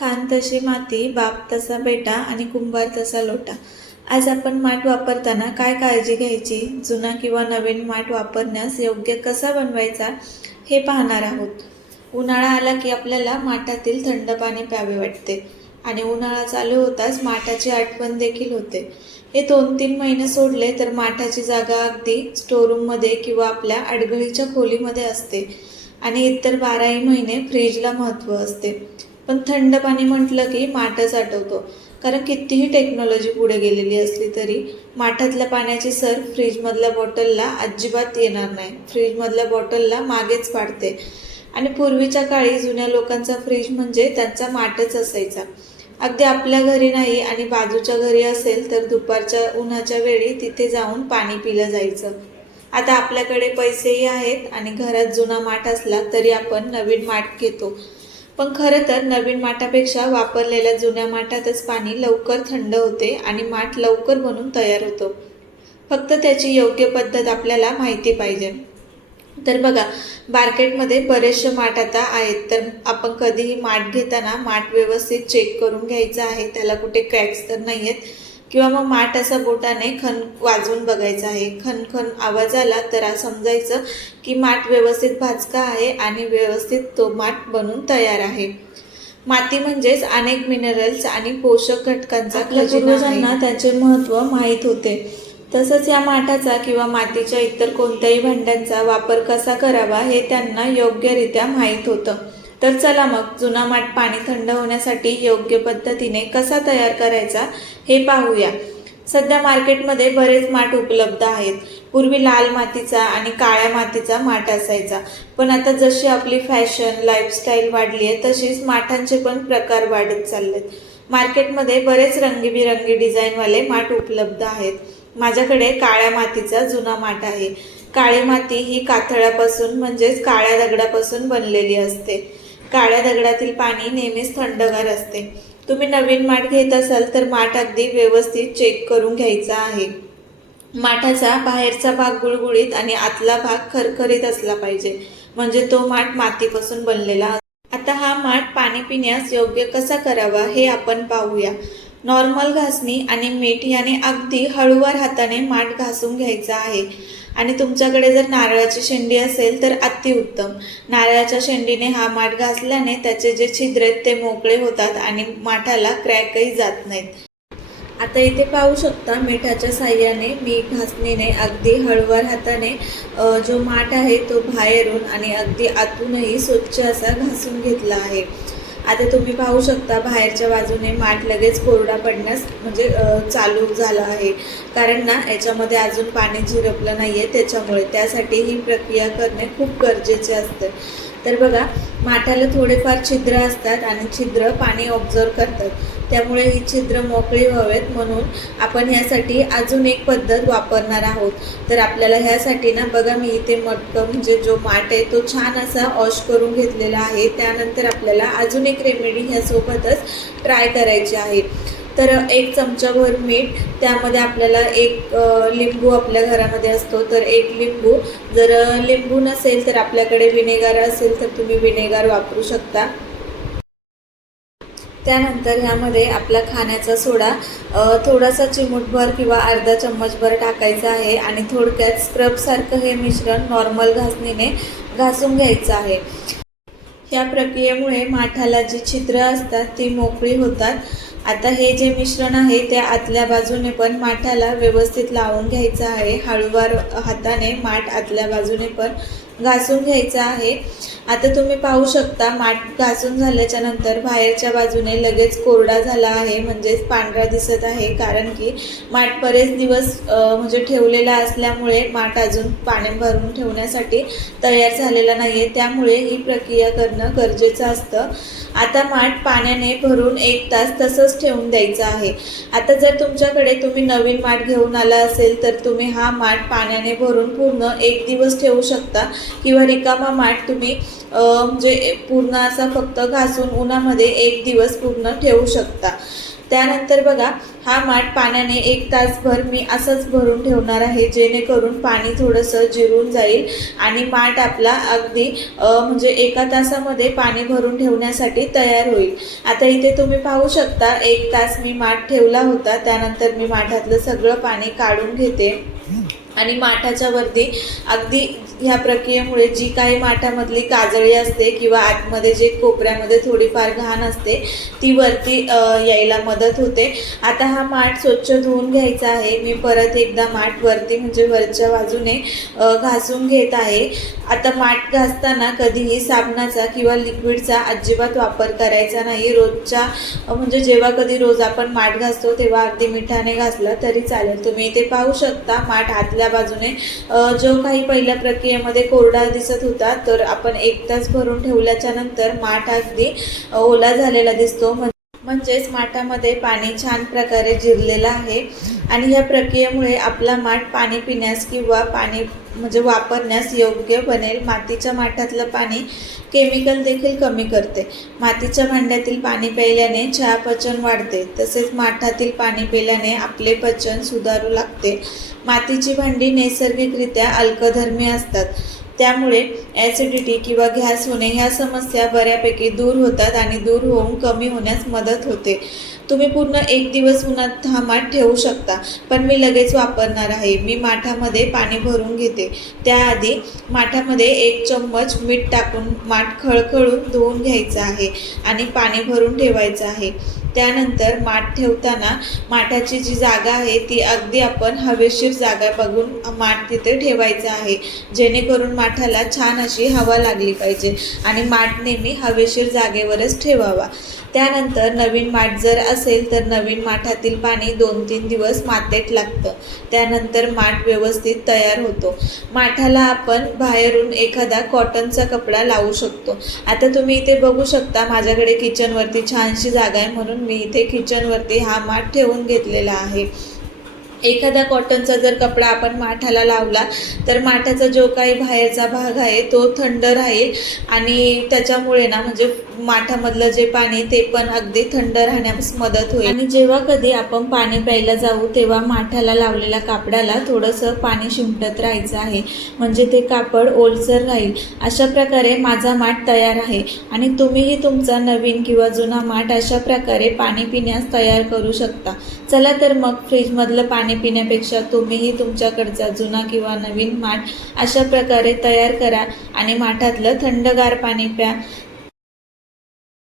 खान तशी माती बाप तसा बेटा आणि कुंभार तसा लोटा. आज आपण माठ वापरताना काय काळजी घ्यायची? जुना किंवा नवीन माठ वापरण्यास योग्य कसा बनवायचा हे पाहणार आहोत. उन्हाळा आला की आपल्याला माठातील थंड पाणी प्यावे वाटते आणि उन्हाळा चालू होताच माठाची आठवण देखील होते. हे दोन तीन महिने सोडले तर माठाची जागा अगदी स्टोरूममध्ये किंवा आपल्या अडगळीच्या खोलीमध्ये असते आणि इतर बाराही महिने फ्रीजला महत्त्व असते. पण थंड पाणी म्हटलं की माठच आठवतो. कारण कितीही टेक्नॉलॉजी पुढे गेलेली असली तरी माठातल्या पाण्याची सर फ्रीजमधल्या बॉटलला अजिबात येणार नाही. फ्रीजमधल्या बॉटलला मागेच पाडते. आणि पूर्वीच्या काळी जुन्या लोकांचा फ्रीज म्हणजे त्यांचा माठच असायचा. अगदी आपल्या घरी नाही आणि बाजूच्या घरी असेल तर दुपारच्या उन्हाच्या वेळी तिथे जाऊन पाणी पिलं जायचं. आता आपल्याकडे पैसेही आहेत आणि घरात जुना माठ असला तरी आपण नवीन माठ घेतो. पण खरं तर नवीन माठापेक्षा वापरलेल्या जुन्या माठातच पाणी लवकर थंड होते आणि माठ लवकर बनून तयार होतो. फक्त त्याची योग्य पद्धत आपल्याला माहिती पाहिजे. तर बघा मार्केटमध्ये बरेचसे माठ आता आहेत. तर आपण कधीही माठ घेताना माठ व्यवस्थित चेक करून घ्यायचं आहे. त्याला कुठे क्रॅक्स तर नाही आहेत किंवा मग माठ असा बोटाने खन वाजवून बघायचा आहे. खन खन आवाज आला तर समजायचं की माठ व्यवस्थित भाजका आहे आणि व्यवस्थित तो माठ बनून तयार आहे. माती म्हणजेच अनेक मिनरल्स आणि पोषक घटकांचा पूर्वजांना त्याचे महत्त्व माहीत होते. तसंच या माठाचा किंवा मातीच्या इतर कोणत्याही भांड्यांचा वापर कसा करावा हे त्यांना योग्यरित्या माहीत होतं. तर चला मग जुना माठ पाणी थंड होण्यासाठी योग्य पद्धतीने कसा तयार करायचा हे पाहूया. सध्या मार्केटमध्ये बरेच माठ उपलब्ध आहेत. पूर्वी लाल मातीचा आणि काळ्या मातीचा माठ असायचा. पण आता जशी आपली फॅशन लाईफस्टाईल वाढली आहे तशीच माठांचे पण प्रकार वाढत चाललेत. मार्केटमध्ये बरेच रंगीबिरंगी डिझाईनवाले माठ उपलब्ध आहेत. माझ्याकडे काळ्या मातीचा जुना माठ आहे. काळी माती ही कातळापासून म्हणजेच काळ्या दगडापासून बनलेली असते. काळ्या दगडातील पाणी नेहमीच थंडगार असते. तुम्ही नवीन माठ घेत असाल तर माठ अगदी व्यवस्थित चेक करून घ्यायचा आहे. माठाचा बाहेरचा भाग गुळगुळीत आणि आतला भाग खरखरीत असला पाहिजे म्हणजे तो माठ मातीपासून बनलेला आता हा माठ पाणी पिण्यास योग्य कसा करावा हे आपण पाहूया. नॉर्मल घासणी आणि मीठ याने अगदी हळूवार हाताने माठ घासून घ्यायचा आहे. आणि तुमच्याकडे जर नारळाची शेंडी असेल तर अतिउत्तम. नारळाच्या शेंडीने हा माठ घासल्याने त्याचे जे छिद्र आहेत ते मोकळे होतात आणि माठाला क्रॅकही जात नाहीत. आता इथे पाहू शकता मिठाच्या साह्याने मी घासणीने अगदी हळूवार हाताने जो माठ आहे तो बाहेरून आणि अगदी आतूनही स्वच्छ असा घासून घेतला आहे. आता तुम्ही पाहू शकता बाहेरच्या बाजूने माठ लगेच कोरडा पडण्यास म्हणजे चालू झाला आहे. कारण ना याच्यामध्ये अजून पाणी झिरपलं नाही आहे त्याच्यामुळे. त्यासाठी ही प्रक्रिया करणे खूप गरजेचे असते. तर बघा माठाला थोडेफार छिद्र असतात आणि छिद्र पाणी ऑब्झर्व करतात. त्यामुळे ही छिद्र मोकळी व्हावेत म्हणून आपण ह्यासाठी अजून एक पद्धत वापरणार आहोत. तर आपल्याला ह्यासाठी ना बघा मी इथे मटकं म्हणजे जो माठ आहे तो छान असा वॉश करून घेतलेला आहे. त्यानंतर आपल्याला अजून एक रेमेडी ह्यासोबतच ट्राय करायची आहे. तर एक चमचाभर मीठ त्यामध्ये आपल्याला एक लिंबू आपल्या घरामध्ये असतो. तर एक लिंबू जर लिंबू नसेल तर आपल्याकडे विनेगार असेल तर तुम्ही विनेगार वापरू शकता. त्यानंतर ह्यामध्ये आपला खाण्याचा सोडा थोडासा चिमूटभर किंवा अर्धा चम्मचभर टाकायचा आहे आणि थोडक्यात स्क्रबसारखं हे मिश्रण नॉर्मल घासणीने घासून घ्यायचं आहे. या प्रक्रियेमुळे माठाला जी छिद्र असतात ती मोकळी होतात. आता हे जे मिश्रण आहे त्या आतल्या बाजूने पण माठाला व्यवस्थित लावून घ्यायचं आहे. हळूवार हाताने माठ आतल्या बाजूने पण घासून घ्यायचं आहे. आता तुम्ही पाहू शकता माठ घासून झाल्याच्यानंतर बाहेरच्या बाजूने लगेच कोरडा झाला आहे म्हणजेच पांढरा दिसत आहे. कारण की माठ बरेच दिवस म्हणजे ठेवलेला असल्यामुळे माठ अजून पाणी भरून ठेवण्यासाठी तयार झालेला नाही आहे त्यामुळे ही प्रक्रिया करणं गरजेचं असतं. आता माठ पाण्याने भरून एक तास तसंच ठेवून द्यायचं आहे. आता जर तुमच्याकडे तुम्ही नवीन माठ घेऊन आला असेल तर तुम्ही हा माठ पाण्याने भरून पूर्ण एक दिवस ठेवू शकता. किंवा रिकामा माठ तुम्ही म्हणजे पूर्ण असा फक्त घासून उन्हामध्ये एक दिवस पूर्ण ठेवू शकता. त्यानंतर बघा हा माठ पाण्याने एक तासभर मी असंच भरून ठेवणार आहे जेणेकरून पाणी थोडंसं जिरून जाईल आणि माठ आपला अगदी म्हणजे एका तासामध्ये पाणी भरून ठेवण्यासाठी तयार होईल. आता इथे तुम्ही पाहू शकता एक तास मी माठ ठेवला होता त्यानंतर मी माठातलं सगळं पाणी काढून घेते. आणि माठाच्या वरती अगदी ह्या प्रक्रियेमुळे जी काही माठामधली काजळी असते किंवा आतमध्ये जे कोपऱ्यामध्ये थोडीफार घाण असते ती वरती यायला मदत होते. आता हा माठ स्वच्छ धुवून घ्यायचा आहे. मी परत एकदा माठ वरती म्हणजे वरच्या बाजूने घासून घेत आहे. आता माठ घासताना कधीही साबणाचा किंवा लिक्विडचा अजिबात वापर करायचा नाही. रोजच्या म्हणजे जेव्हा कधी रोज आपण माठ घासतो तेव्हा अगदी मिठाने घासला तरी चालेल. तुम्ही इथे पाहू शकता माठ आतल्या बाजूने. जो काही पहिल्या प्रक्रियेमध्ये कोरडा दिसत होता तर आपण एक तास भरून ठेवल्याच्या नंतर माठ अगदी ओला झालेला दिसतो. म्हणजेच माठामध्ये पाणी छान प्रकारे जिरलेलं आहे. आणि ह्या प्रक्रियेमुळे आपला माठ पाणी पिण्यास किंवा पाणी म्हणजे वापरण्यास योग्य बनेल. मातीच्या माठातलं पाणी केमिकल देखील कमी करते. मातीच्या भांड्यातील पाणी प्यायल्याने चहापचन वाढते. तसेच माठातील पाणी प्यायल्याने आपले पचन सुधारू लागते. मातीची भांडी नैसर्गिकरित्या अल्कधर्मी असतात. त्यामुळे ॲसिडिटी किंवा गॅस होणे ह्या समस्या बऱ्यापैकी दूर होतात आणि दूर होऊन कमी होण्यास मदत होते. तुम्ही पूर्ण एक दिवस उन्हात हा माठ ठेवू शकता पण मी लगेच वापरणार आहे. मी माठामध्ये पाणी भरून घेते. त्याआधी माठामध्ये एक चम्मच मीठ टाकून माठ खळखळून धुवून घ्यायचं आहे आणि पाणी भरून ठेवायचं आहे. त्यानंतर माठ ठेवताना माठाची जी जागा आहे ती अगदी आपण हवेशीर जागा बघून माठ तिथे ठेवायचं आहे. जेणेकरून माठाला छान अशी हवा लागली पाहिजे आणि माठ नेहमी हवेशीर जागेवरच ठेवावा. त्यानंतर नवीन माठ जर असेल तर नवीन माठातील पाणी दोन तीन दिवस मातेत लागतं. त्यानंतर माठ व्यवस्थित तयार होतो. माठाला आपण बाहेरून एखादा कॉटनचा कपडा लावू शकतो. आता तुम्ही इथे बघू शकता माझ्याकडे किचनवरती छानशी जागा आहे म्हणून मी इथे किचनवरती हा माठ ठेवून घेतलेला आहे. एखादा कॉटनचा जर कपडा आपण माठाला लावला तर माठाचा जो काही बाहेरचा भाग आहे तो थंड राहील. आणि त्याच्यामुळे ना म्हणजे माठामधलं जे पाणी ते पण अगदी थंड राहण्यास मदत होईल. आणि जेव्हा कधी आपण पाणी प्यायला जाऊ तेव्हा माठाला लावलेल्या कापडाला थोडंसं पाणी शिंपटत राहायचं आहे. म्हणजे ते कापड ओलसर राहील. अशा प्रकारे माझा माठ तयार आहे. आणि तुम्हीही तुमचा नवीन किंवा जुना माठ अशा प्रकारे पाणी पिण्यास तयार करू शकता. चला तर मग फ्रीजमधलं पाणी पाणी पिण्यापेक्षा तुम्हीही तुमच्याकडचा जुना किंवा नवीन माठ अशा प्रकारे तयार करा आणि माठातलं थंडगार पाणी प्या.